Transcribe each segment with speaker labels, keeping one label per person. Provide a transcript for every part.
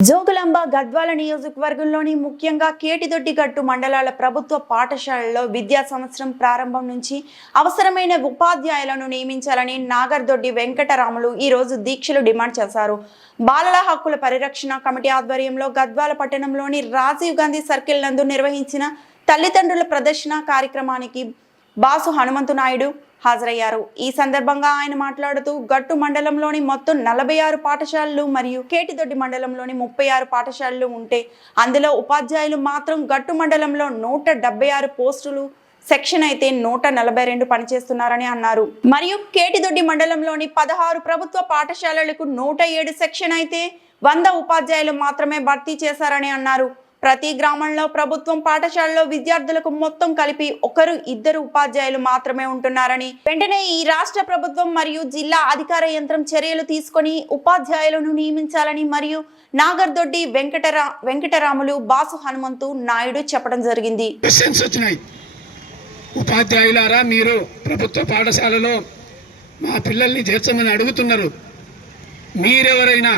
Speaker 1: జోగులాంబ గద్వాల నియోజకవర్గంలోని ముఖ్యంగా కేటిదొడ్డిగట్టు మండలాల ప్రభుత్వ పాఠశాలల్లో విద్యా సంవత్సరం ప్రారంభం నుంచి అవసరమైన ఉపాధ్యాయులను నియమించాలని నాగర్దొడ్డి వెంకటరాములు ఈ రోజు దీక్షలు డిమాండ్ చేశారు. బాలల హక్కుల పరిరక్షణ కమిటీ ఆధ్వర్యంలో గద్వాల పట్టణంలోని రాజీవ్ గాంధీ సర్కిల్ నందు నిర్వహించిన తల్లిదండ్రుల ప్రదర్శన కార్యక్రమానికి బాసు హనుమంతు నాయుడు హాజరయ్యారు. ఈ సందర్భంగా ఆయన మాట్లాడుతూ గట్టు మండలంలోని మొత్తం నలభై ఆరు పాఠశాలలు మరియు కేటిదొడ్డి మండలంలోని ముప్పై ఆరు పాఠశాలలు ఉంటే అందులో ఉపాధ్యాయులు మాత్రం గట్టు మండలంలో నూట డెబ్బై ఆరు పోస్టులు సెక్షన్ అయితే నూట నలభై రెండు పనిచేస్తున్నారని అన్నారు. మరియు కేటిదొడ్డి మండలంలోని పదహారు ప్రభుత్వ పాఠశాలలకు నూట ఏడు సెక్షన్ అయితే వంద ఉపాధ్యాయులు మాత్రమే భర్తీ చేశారని అన్నారు. ప్రతి గ్రామంలో ప్రభుత్వం పాఠశాలలో విద్యార్థులకు మొత్తం కలిపి ఒకరు ఇద్దరు ఉపాధ్యాయులు మాత్రమే ఉంటున్నారని వెంటనే ఈ రాష్ట్ర ప్రభుత్వం మరియు జిల్లా అధికార యంత్రం చర్యలు తీసుకొని ఉపాధ్యాయులను నియమించాలని మరియు నాగర్దొడ్డి వెంకటరా వెంకటరాములు బాసు హనుమంతు నాయుడు చెప్పడం జరిగింది.
Speaker 2: ఉపాధ్యాయులారా మీరు ప్రభుత్వ పాఠశాలలో మా పిల్లల్ని చేర్చమని అడుగుతున్నారు. మీరెవరైనా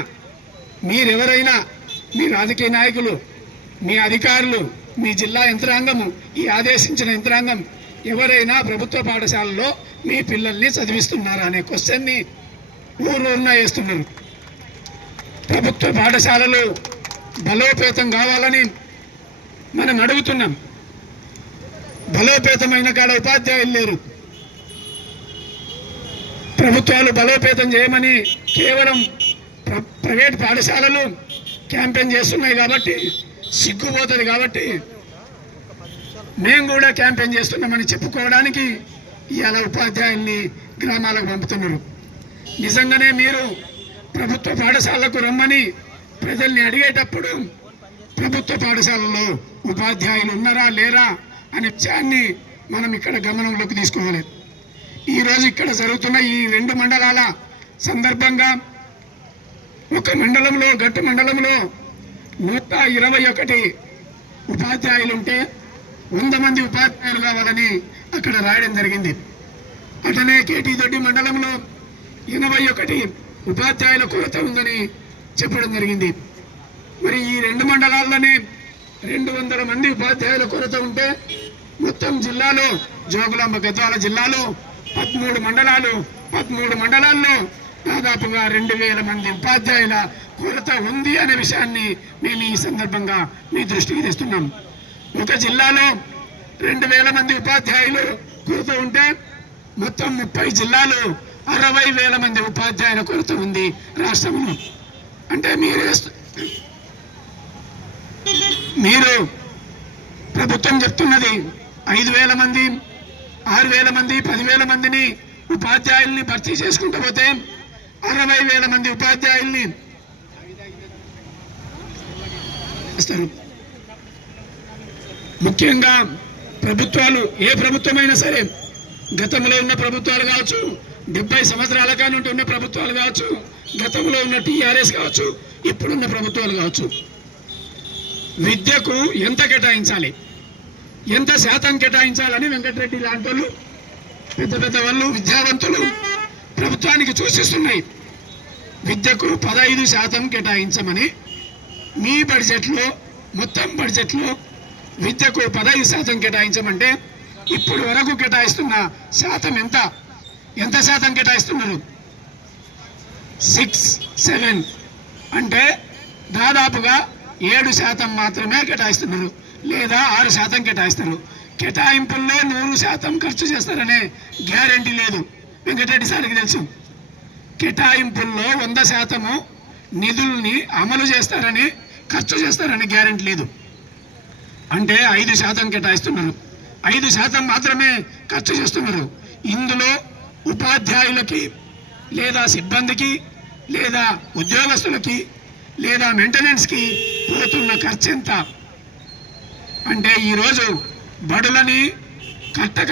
Speaker 2: మీరెవరైనా మీ రాజకీయ నాయకులు మీ అధికారులు మీ జిల్లా యంత్రాంగము ఈ ఆదేశించిన యంత్రాంగం ఎవరైనా ప్రభుత్వ పాఠశాలలో మీ పిల్లల్ని చదివిస్తున్నారా అనే క్వశ్చన్ని ఊరూరున వేస్తున్నారు. ప్రభుత్వ పాఠశాలలు బలోపేతం కావాలని మనం అడుగుతున్నాం. బలోపేతమైన కాడ ఉపాధ్యాయులు లేరు. ప్రభుత్వాలు బలోపేతం చేయమని కేవలం ప్ర- ప్రైవేట్ పాఠశాలలు క్యాంపెయిన్ చేస్తున్నాయి కాబట్టి సిగ్గుపోతుంది కాబట్టి మేము కూడా క్యాంపెయిన్ చేస్తున్నామని చెప్పుకోవడానికి ఇవాళ ఉపాధ్యాయుల్ని గ్రామాలకు పంపుతున్నారు. నిజంగానే మీరు ప్రభుత్వ పాఠశాలకు రమ్మని ప్రజల్ని అడిగేటప్పుడు ప్రభుత్వ పాఠశాలలో ఉపాధ్యాయులు ఉన్నారా లేరా అనే విషయాన్ని మనం ఇక్కడ గమనంలోకి తీసుకోవాలి. ఈరోజు ఇక్కడ జరుగుతున్న ఈ రెండు మండలాల సందర్భంగా ఒక మండలంలో గట్టు మండలంలో నూట ఇరవై ఒకటి ఉపాధ్యాయులు ఉంటే వంద మంది ఉపాధ్యాయులు కావాలని అక్కడ రాయడం జరిగింది. అటనే కేటీ దొడ్డి మండలంలో ఎనభై ఒకటి ఉపాధ్యాయుల కొరత ఉందని చెప్పడం జరిగింది. మరి ఈ రెండు మండలాల్లోనే రెండు వందల మంది ఉపాధ్యాయుల కొరత ఉంటే మొత్తం జిల్లాలో జోగులాంబ గద్వాల జిల్లాలో పదమూడు మండలాలు పదమూడు మండలాల్లో దాదాపుగా రెండు వేల మంది ఉపాధ్యాయుల కొరత ఉంది అనే విషయాన్ని మేము ఈ సందర్భంగా మీ దృష్టికి తెస్తున్నాం. ఒక జిల్లాలో రెండు వేల మంది ఉపాధ్యాయులు కొరత ఉంటే మొత్తం ముప్పై జిల్లాలు అరవై వేల మంది ఉపాధ్యాయుల కొరత ఉంది రాష్ట్రంలో అంటే మీరు మీరు ప్రభుత్వం చెప్తున్నది ఐదు వేల మంది ఆరు వేల మంది పదివేల మందిని ఉపాధ్యాయుల్ని భర్తీ చేసుకుంటూ పోతే అరవై వేల మంది ఉపాధ్యాయుల్ని ఇస్తారు ముఖ్యంగా ప్రభుత్వాలు ఏ ప్రభుత్వమైనా సరే గతంలో ఉన్న ప్రభుత్వాలు కావచ్చు డెబ్బై సంవత్సరాల కానీ ఉన్న ప్రభుత్వాలు కావచ్చు గతంలో ఉన్న టీఆర్ఎస్ కావచ్చు ఇప్పుడున్న ప్రభుత్వాలు కావచ్చు విద్యకు ఎంత కేటాయించాలి? ఎంత శాతం కేటాయించాలని వెంకటరెడ్డి లాంటి వాళ్ళు పెద్ద పెద్ద వాళ్ళు విద్యావంతులు ప్రభుత్వానికి సూచిస్తున్నాయి. విద్యకు పదహైదు శాతం కేటాయించమని మీ బడ్జెట్లో మొత్తం బడ్జెట్లో విద్యకు పదహైదు శాతం కేటాయించమంటే ఇప్పుడు వరకు కేటాయిస్తున్న శాతం ఎంత? ఎంత శాతం కేటాయిస్తున్నారు? సిక్స్ సెవెన్ అంటే దాదాపుగా ఏడు శాతం మాత్రమే కేటాయిస్తున్నారు. లేదా ఆరు శాతం కేటాయిస్తారు. కేటాయింపుల్లో నూరు శాతం ఖర్చు చేస్తారనే గ్యారంటీ లేదు. వెంకటరెడ్డి సార్కి తెలుసు. కేటాయింపుల్లో వంద శాతము నిధుల్ని అమలు చేస్తారని ఖర్చు చేస్తారని గ్యారెంటీ లేదు. అంటే ఐదు శాతం కేటాయిస్తున్నారు. ఐదు శాతం మాత్రమే ఖర్చు చేస్తున్నారు. ఇందులో ఉపాధ్యాయులకి లేదా సిబ్బందికి లేదా ఉద్యోగస్తులకి లేదా మెయింటెనెన్స్కి పోతున్న ఖర్చు ఎంత అంటే ఈరోజు బడులని కట్టక